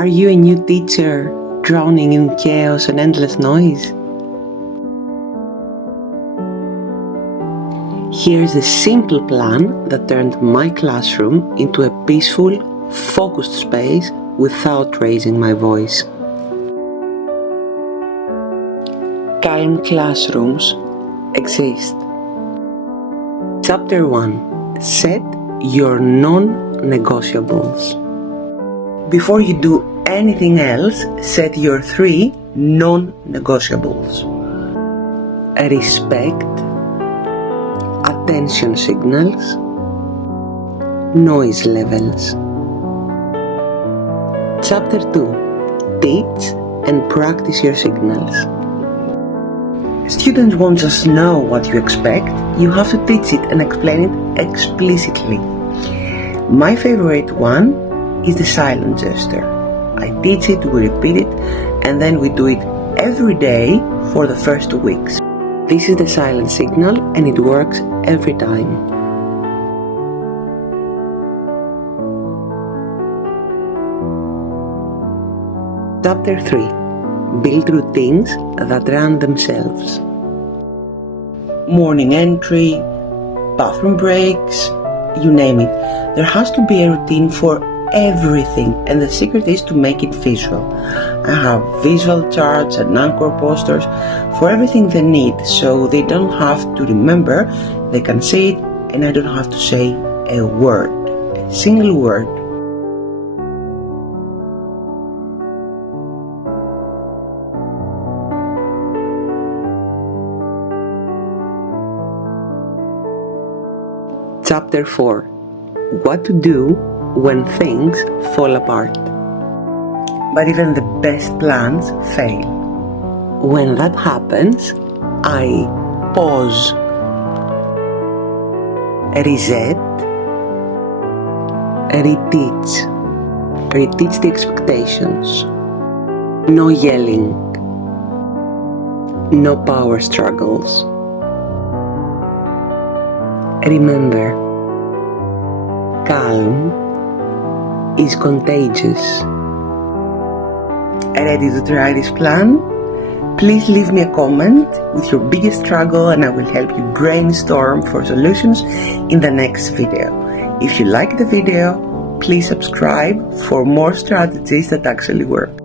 Are you a new teacher drowning in chaos and endless noise? Here's a simple plan that turned my classroom into a peaceful, focused space without raising my voice. Calm classrooms exist. Chapter 1. Set your non-negotiables. Before you do anything else, set your 3 non-negotiables. Respect, attention signals, noise levels. Chapter 2. Teach and practice your signals. Students won't just know what you expect, you have to teach it and explain it explicitly. My favorite one is the silent gesture. I teach it, we repeat it, and then we do it every day for the first 2 weeks. This is the silent signal and it works every time. Chapter 3. Build routines that run themselves. Morning entry, bathroom breaks, you name it. There has to be a routine for everything, and the secret is to make it visual. I have visual charts and anchor posters for everything they need, so they don't have to remember, they can see it, and I don't have to say a word, a single word. Chapter 4. What to do when things fall apart. But even the best plans fail. When that happens, I pause, reset, reteach the expectations. No yelling, no power struggles. Remember, calm is contagious. Ready to try this plan? Please leave me a comment with your biggest struggle and I will help you brainstorm for solutions in the next video. If you like the video, please subscribe for more strategies that actually work.